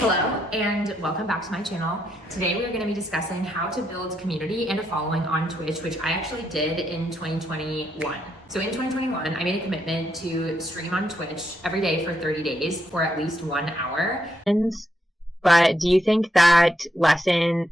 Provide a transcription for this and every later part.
Hello and welcome back to my channel. Today we are going to be discussing how to build community and a following on Twitch, which I actually did in 2021. So in 2021, I made a commitment to stream on Twitch every day for 30 days for at least 1 hour. But do you think that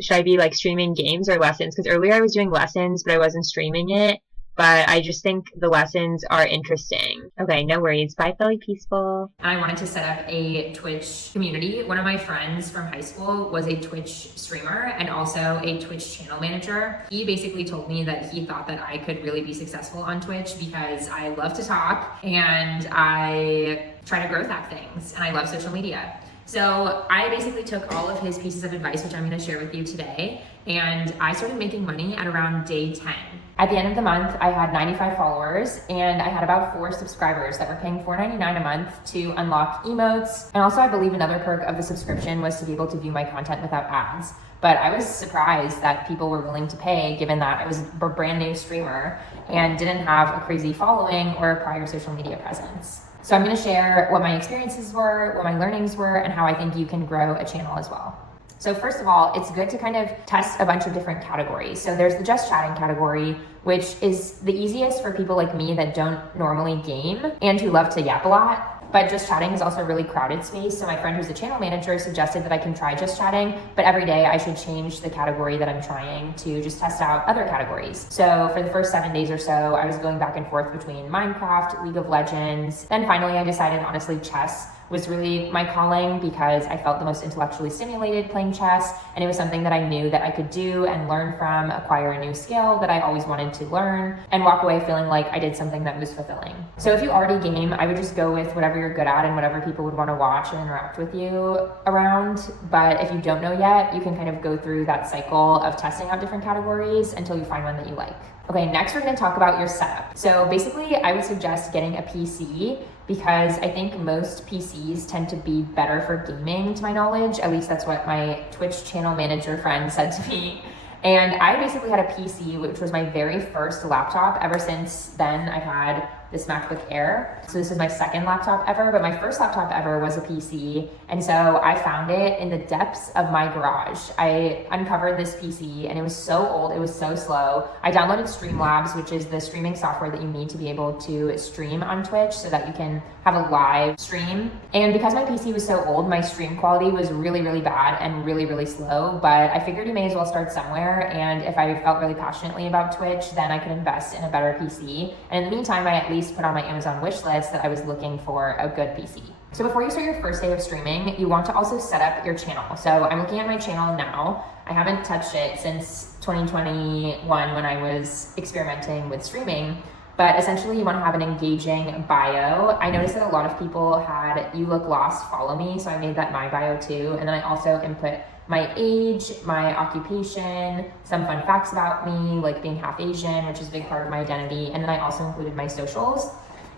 should I be like streaming games or lessons? Because earlier I was doing lessons, but I wasn't streaming it. But I just think the lessons are interesting. Okay, no worries. Bye, Philly Peaceful. And I wanted to set up a Twitch community. One of my friends from high school was a Twitch streamer and also a Twitch channel manager. He basically told me that he thought that I could really be successful on Twitch because I love to talk and I try to growth hack things and I love social media. So I basically took all of his pieces of advice, which I'm going to share with you today, and I started making money at around day 10. At the end of the month, I had 95 followers and I had about 4 subscribers that were paying $4.99 a month to unlock emotes. And also I believe another perk of the subscription was to be able to view my content without ads. But I was surprised that people were willing to pay given that I was a brand new streamer and didn't have a crazy following or a prior social media presence. So I'm going to share what my experiences were, what my learnings were, and how I think you can grow a channel as well. So first of all, it's good to kind of test a bunch of different categories. So there's the just chatting category, which is the easiest for people like me that don't normally game and who love to yap a lot. But just chatting is also a really crowded space. So my friend who's a channel manager suggested that I can try just chatting, but every day I should change the category that I'm trying to just test out other categories. So for the first 7 days or so, I was going back and forth between Minecraft, League of Legends. Then finally I decided, honestly, chess was really my calling because I felt the most intellectually stimulated playing chess, and it was something that I knew that I could do and learn from, acquire a new skill that I always wanted to learn, and walk away feeling like I did something that was fulfilling. So if you already game, I would just go with whatever you're good at and whatever people would want to watch and interact with you around. But if you don't know yet, you can kind of go through that cycle of testing out different categories until you find one that you like. Okay, next we're going to talk about your setup. So basically, I would suggest getting a PC because I think most PCs tend to be better for gaming, to my knowledge. At least that's what my Twitch channel manager friend said to me. And I basically had a PC, which was my very first laptop. Ever since then, I've had this MacBook Air. So this is my second laptop ever, but my first laptop ever was a PC. And so I found it in the depths of my garage. I uncovered this PC and it was so old, it was so slow. I downloaded Streamlabs, which is the streaming software that you need to be able to stream on Twitch so that you can have a live stream. And because my PC was so old, my stream quality was really, really bad and really, really slow. But I figured you may as well start somewhere. And if I felt really passionately about Twitch, then I could invest in a better PC. And in the meantime, I at least put on my Amazon wish list that I was looking for a good PC. So before you start your first day of streaming, you want to also set up your channel. So I'm looking at my channel now. I haven't touched it since 2021 when I was experimenting with streaming. But essentially you want to have an engaging bio. I noticed that a lot of people had "you look lost, follow me," so I made that my bio too. And then I also input my age, my occupation, some fun facts about me, like being half Asian, which is a big part of my identity. And then I also included my socials.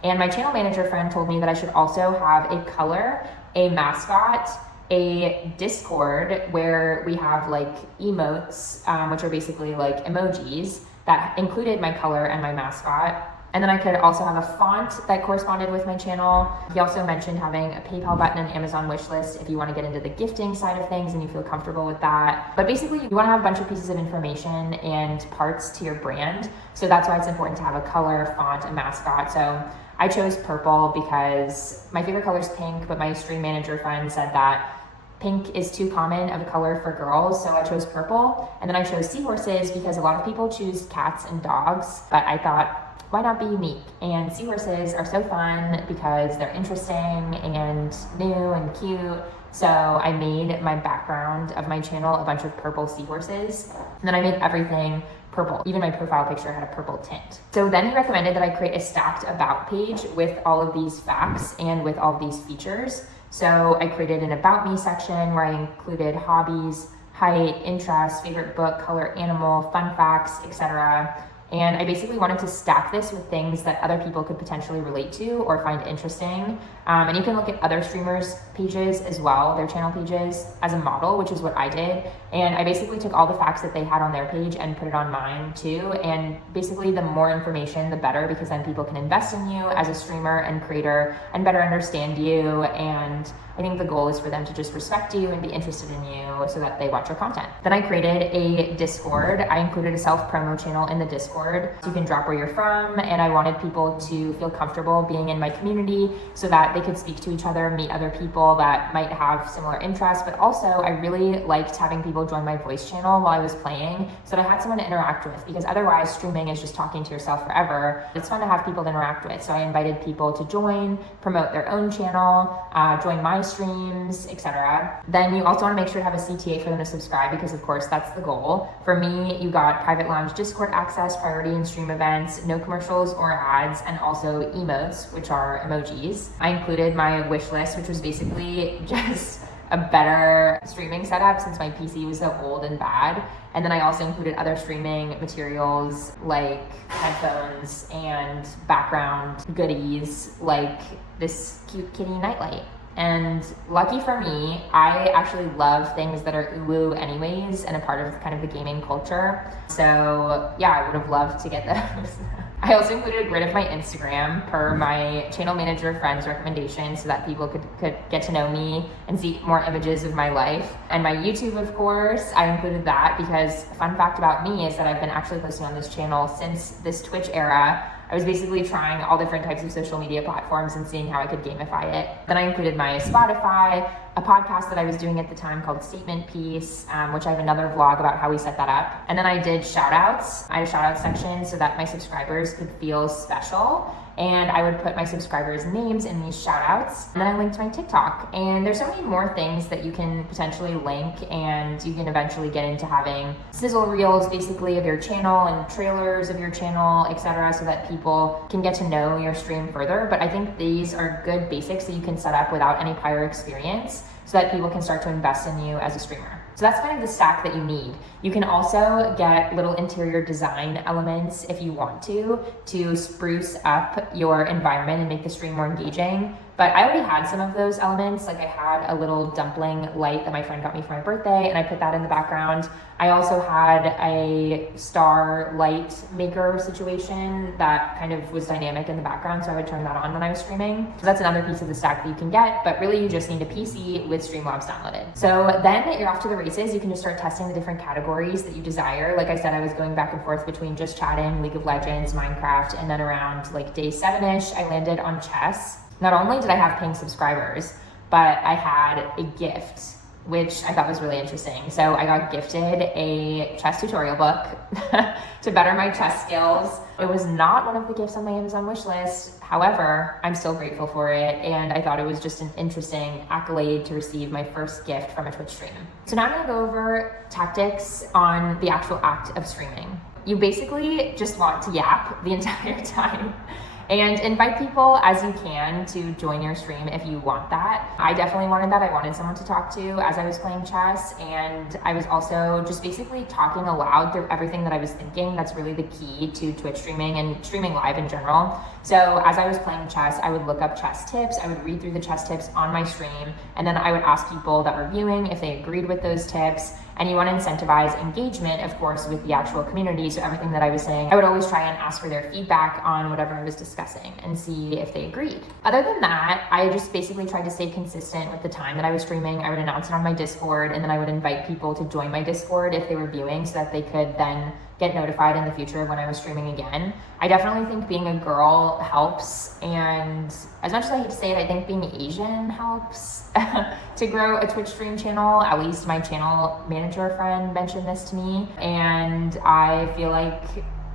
And my channel manager friend told me that I should also have a color, a mascot, a Discord where we have like emotes, which are basically like emojis that included my color and my mascot. And then I could also have a font that corresponded with my channel. He also mentioned having a PayPal button and Amazon wishlist if you want to get into the gifting side of things and you feel comfortable with that. But basically you want to have a bunch of pieces of information and parts to your brand. So that's why it's important to have a color, font, and mascot. So I chose purple because my favorite color is pink, but my stream manager friend said that pink is too common of a color for girls, so I chose purple. And then I chose seahorses because a lot of people choose cats and dogs, but I thought, why not be unique? And seahorses are so fun because they're interesting and new and cute. So I made my background of my channel a bunch of purple seahorses. And then I made everything purple. Even my profile picture had a purple tint. So then he recommended that I create a stacked about page with all of these facts and with all of these features. So I created an about me section where I included hobbies, height, interests, favorite book, color, animal, fun facts, etc. And I basically wanted to stack this with things that other people could potentially relate to or find interesting. And you can look at other streamers' pages as well, their channel pages, as a model, which is what I did. And I basically took all the facts that they had on their page and put it on mine too. And basically the more information, the better, because then people can invest in you as a streamer and creator and better understand you. And I think the goal is for them to just respect you and be interested in you so that they watch your content. Then I created a Discord. I included a self-promo channel in the Discord. So you can drop where you're from, and I wanted people to feel comfortable being in my community so that they could speak to each other, meet other people that might have similar interests. But also I really liked having people join my voice channel while I was playing so that I had someone to interact with, because otherwise streaming is just talking to yourself forever. It's fun to have people to interact with. So I invited people to join, promote their own channel, join my streams, etc. Then you also want to make sure to have a CTA for them to subscribe, because of course that's the goal. For me, you got private lounge Discord access, priority in stream events, no commercials or ads, and also emotes, which are emojis. I included my wish list, which was basically just a better streaming setup since my PC was so old and bad. And then I also included other streaming materials like headphones and background goodies like this cute kitty nightlight. And lucky for me, I actually love things that are woo anyways and a part of kind of the gaming culture. So yeah, I would have loved to get those. I also included a grid of my Instagram per my channel manager friend's recommendation so that people could get to know me and see more images of my life. And my YouTube, of course, I included that because fun fact about me is that I've been actually posting on this channel since this Twitch era. I was basically trying all different types of social media platforms and seeing how I could gamify it. Then I included my Spotify, a podcast that I was doing at the time called Statement Piece, which I have another vlog about how we set that up. And then I did shoutouts. I had a shoutout section so that my subscribers could feel special. And I would put my subscribers' names in these shoutouts. And then I linked my TikTok. And there's so many more things that you can potentially link, and you can eventually get into having sizzle reels basically of your channel and trailers of your channel, etc., so that people can get to know your stream further. But I think these are good basics that you can set up without any prior experience so that people can start to invest in you as a streamer. So that's kind of the stack that you need. You can also get little interior design elements if you want to spruce up your environment and make the stream more engaging. But I already had some of those elements. Like I had a little dumpling light that my friend got me for my birthday, and I put that in the background. I also had a star light maker situation that kind of was dynamic in the background, so I would turn that on when I was streaming. So that's another piece of the stack that you can get, but really you just need a PC with Streamlabs downloaded. So then you're off to the races. You can just start testing the different categories that you desire. Like I said, I was going back and forth between just chatting, League of Legends, Minecraft, and then around like day 7-ish, I landed on chess. Not only did I have paying subscribers, but I had a gift, which I thought was really interesting. So I got gifted a chess tutorial book to better my chess skills. It was not one of the gifts on my Amazon wish list. However, I'm still grateful for it, and I thought it was just an interesting accolade to receive my first gift from a Twitch stream. So now I'm gonna go over tactics on the actual act of streaming. You basically just want to yap the entire time. And invite people as you can to join your stream if you want that. I definitely wanted that. I wanted someone to talk to as I was playing chess, and I was also just basically talking aloud through everything that I was thinking. That's really the key to Twitch streaming and streaming live in general. So as I was playing chess, I would look up chess tips, I would read through the chess tips on my stream, and then I would ask people that were viewing if they agreed with those tips. And you want to incentivize engagement, of course, with the actual community. So everything that I was saying, I would always try and ask for their feedback on whatever I was discussing and see if they agreed. Other than that, I just basically tried to stay consistent with the time that I was streaming. I would announce it on my Discord, and then I would invite people to join my Discord if they were viewing so that they could then get notified in the future when I was streaming again. I definitely think being a girl helps, and as much as I hate to say it, I think being Asian helps to grow a Twitch stream channel. At least my channel manager friend mentioned this to me, and I feel like,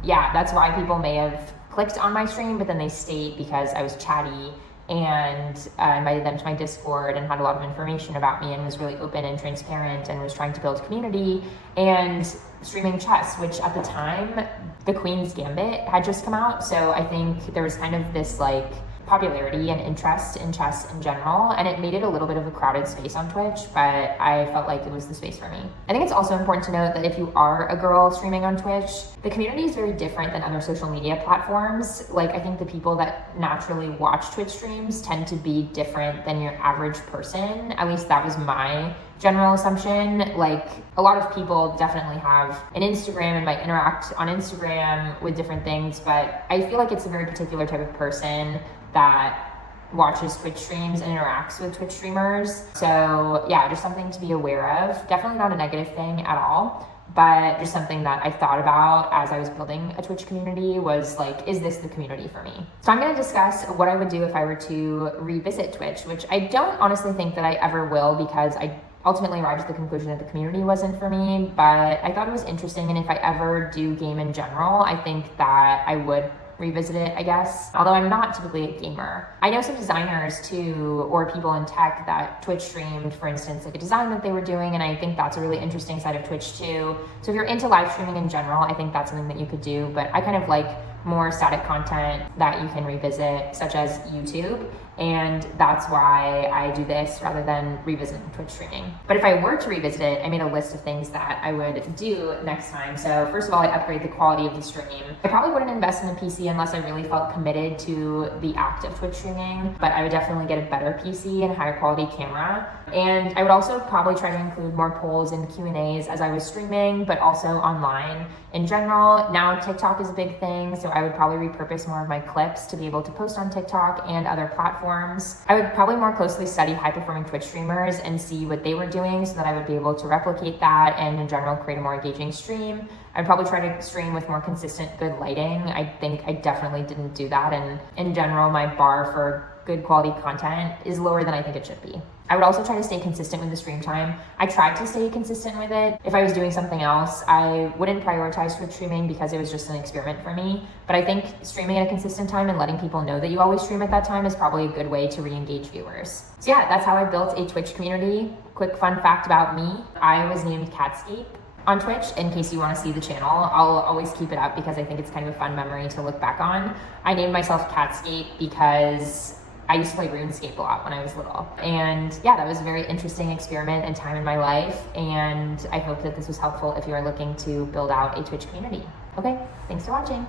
yeah, that's why people may have clicked on my stream, but then they stayed because I was chatty and invited them to my Discord and had a lot of information about me and was really open and transparent and was trying to build community and streaming chess, which at the time, the Queen's Gambit had just come out. So I think there was kind of this like popularity and interest in chess in general, and it made it a little bit of a crowded space on Twitch, but I felt like it was the space for me. I think it's also important to note that if you are a girl streaming on Twitch, the community is very different than other social media platforms. Like, I think the people that naturally watch Twitch streams tend to be different than your average person. At least that was my general assumption. Like, a lot of people definitely have an Instagram and might interact on Instagram with different things, but I feel like it's a very particular type of person that watches Twitch streams and interacts with Twitch streamers. So yeah, just something to be aware of. Definitely not a negative thing at all, but just something that I thought about as I was building a Twitch community was like, is this the community for me? So I'm gonna discuss what I would do if I were to revisit Twitch, which I don't honestly think that I ever will, because I ultimately arrived at the conclusion that the community wasn't for me, but I thought it was interesting, and if I ever do game in general, I think that I would revisit it, I guess. Although I'm not typically a gamer. I know some designers too, or people in tech that Twitch streamed, for instance, like a design that they were doing, and I think that's a really interesting side of Twitch too. So if you're into live streaming in general, I think that's something that you could do, but I kind of like more static content that you can revisit, such as YouTube. And that's why I do this rather than revisiting Twitch streaming. But if I were to revisit it, I made a list of things that I would do next time. So first of all, I'd upgrade the quality of the stream. I probably wouldn't invest in a PC unless I really felt committed to the act of Twitch streaming, but I would definitely get a better PC and a higher quality camera. And I would also probably try to include more polls and Q&As as I was streaming, but also online in general. Now TikTok is a big thing, so I would probably repurpose more of my clips to be able to post on TikTok and other platforms. I would probably more closely study high-performing Twitch streamers and see what they were doing so that I would be able to replicate that and in general create a more engaging stream. I'd probably try to stream with more consistent, good lighting. I think I definitely didn't do that, and in general, my bar for good quality content is lower than I think it should be. I would also try to stay consistent with the stream time. I tried to stay consistent with it. If I was doing something else, I wouldn't prioritize Twitch streaming because it was just an experiment for me. But I think streaming at a consistent time and letting people know that you always stream at that time is probably a good way to re-engage viewers. So yeah, that's how I built a Twitch community. Quick fun fact about me, I was named Catscape on Twitch. In case you want to see the channel, I'll always keep it up because I think it's kind of a fun memory to look back on. I named myself Catscape because I used to play RuneScape a lot when I was little. And yeah, that was a very interesting experiment and time in my life. And I hope that this was helpful if you are looking to build out a Twitch community. Okay, thanks for watching.